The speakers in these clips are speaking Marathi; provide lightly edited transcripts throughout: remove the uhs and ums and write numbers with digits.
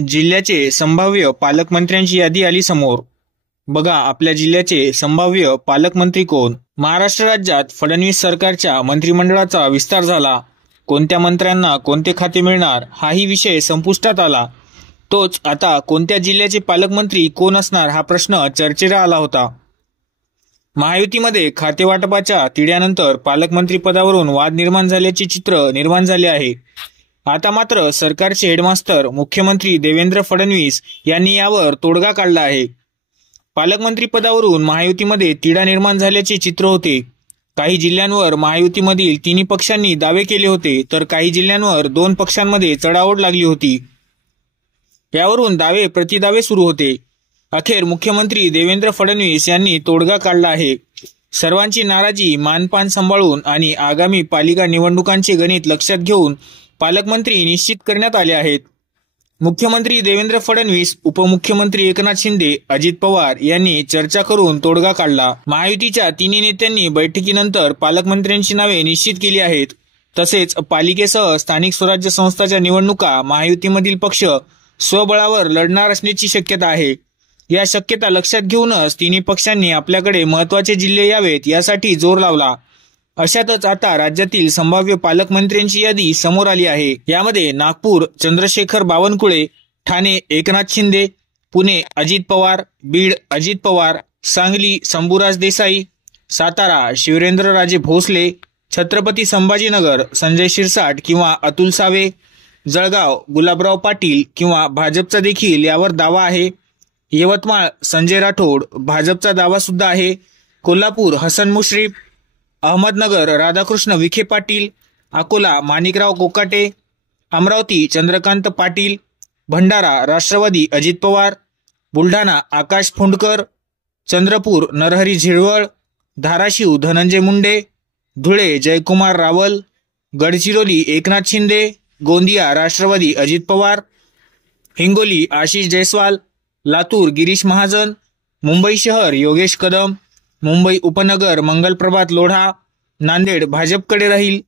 जिल्ह्याचे संभाव्य पालकमंत्र्यांची यादी आली समोर। बघा आपल्या जिल्ह्याचे संभाव्य पालकमंत्री कोण। महाराष्ट्र राज्यात फडणवीस सरकारच्या मंत्रिमंडळाचा विस्तार झाला। कोणत्या मंत्र्यांना कोणते खाते मिळणार हाही विषय संपुष्टात आला। तोच आता कोणत्या जिल्ह्याचे पालकमंत्री कोण असणार हा प्रश्न चर्चेला आला होता। महायुतीमध्ये खातेवाटपाच्या तिढ्यानंतर पालकमंत्री पदावरून वाद निर्माण झाल्याचे चित्र निर्माण झाले आहे। आता मात्र सरकारचे हेडमास्टर मुख्यमंत्री देवेंद्र फडणवीस यांनी यावर तोडगा काढला आहे। पालकमंत्री पदावरून महायुतीमध्ये तिढा निर्माण झाल्याचे चित्र होते। काही जिल्ह्यांवर महायुतीमधील तिन्ही पक्षांनी दावे केले होते, तर काही जिल्ह्यांवर दोन पक्षांमध्ये चढाओढ लागली होती। यावरून दावे प्रतिदावे सुरू होते। अखेर मुख्यमंत्री देवेंद्र फडणवीस यांनी तोडगा काढला आहे। सर्वांची नाराजी मानपान सांभाळून आणि आगामी पालिका निवडणुकांचे गणित लक्षात घेऊन पालकमंत्री निश्चित करण्यात आले आहेत। मुख्यमंत्री देवेंद्र फडणवीस, उपमुख्यमंत्री एकनाथ शिंदे, अजित पवार यांनी चर्चा करून तोडगा काढला। महायुतीच्या तिन्ही नेत्यांनी बैठकीनंतर पालकमंत्र्यांची नावे निश्चित केली आहेत। तसेच पालिकेसह स्थानिक स्वराज्य संस्थांच्या निवडणुका महायुतीमधील पक्ष स्वबळावर लढणार असण्याची शक्यता आहे। या शक्यता लक्षात घेऊनच तिन्ही पक्षांनी आपल्याकडे महत्त्वाचे जिल्हे यावेत यासाठी जोर लावला। अशातच आता राज्यातील संभाव्य पालकमंत्र्यांची यादी समोर आली आहे। यामध्ये नागपूर चंद्रशेखर बावनकुळे, ठाणे एकनाथ शिंदे, पुणे अजित पवार, बीड अजित पवार, सांगली शंभूराज देसाई, सातारा शिवरेंद्रराजे भोसले, छत्रपती संभाजीनगर संजय शिरसाट किंवा अतुल सावे, जळगाव गुलाबराव पाटील किंवा भाजपचा देखील यावर दावा आहे। यवतमाळ संजय राठोड भाजपचा दावा सुद्धा आहे। कोल्हापूर हसन मुश्रीफ, अहमदनगर राधाकृष्ण विखे पाटील, अकोला माणिकराव कोकाटे, अमरावती चंद्रकांत पाटील, भंडारा राष्ट्रवादी अजित पवार, बुलढाणा आकाश फोंडकर, चंद्रपूर नरहरी झिरवळ, धाराशिव धनंजय मुंडे, धुळे जयकुमार रावल, गडचिरोली एकनाथ शिंदे, गोंदिया राष्ट्रवादी अजित पवार, हिंगोली आशिष जयस्वाल, लातूर गिरीश महाजन, मुंबई शहर योगेश कदम, मुंबई उपनगर मंगलप्रभात लोढा, नांदेड भाजपकडे राहील,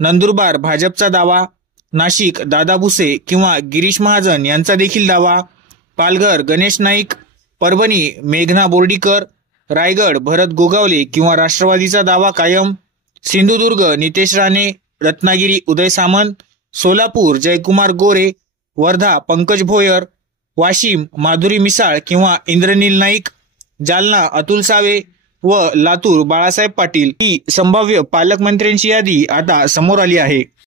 नंदुरबार भाजपचा दावा, नाशिक दादा भुसे किंवा गिरीश महाजन यांचा देखील दावा, पालघर गणेश नाईक, परभणी मेघना बोर्डीकर, रायगड भरत गोगावले किंवा राष्ट्रवादीचा दावा कायम, सिंधुदुर्ग नितेश राणे, रत्नागिरी उदय सामंत, सोलापूर जयकुमार गोरे, वर्धा पंकज भोयर, वाशिम माधुरी मिसाळ किंवा इंद्रनील नाईक, जालना अतुल सावे व लातूर बाळासाहेब पाटील ही संभाव्य पालकमंत्र्यांची यादी आता समोर आली आहे।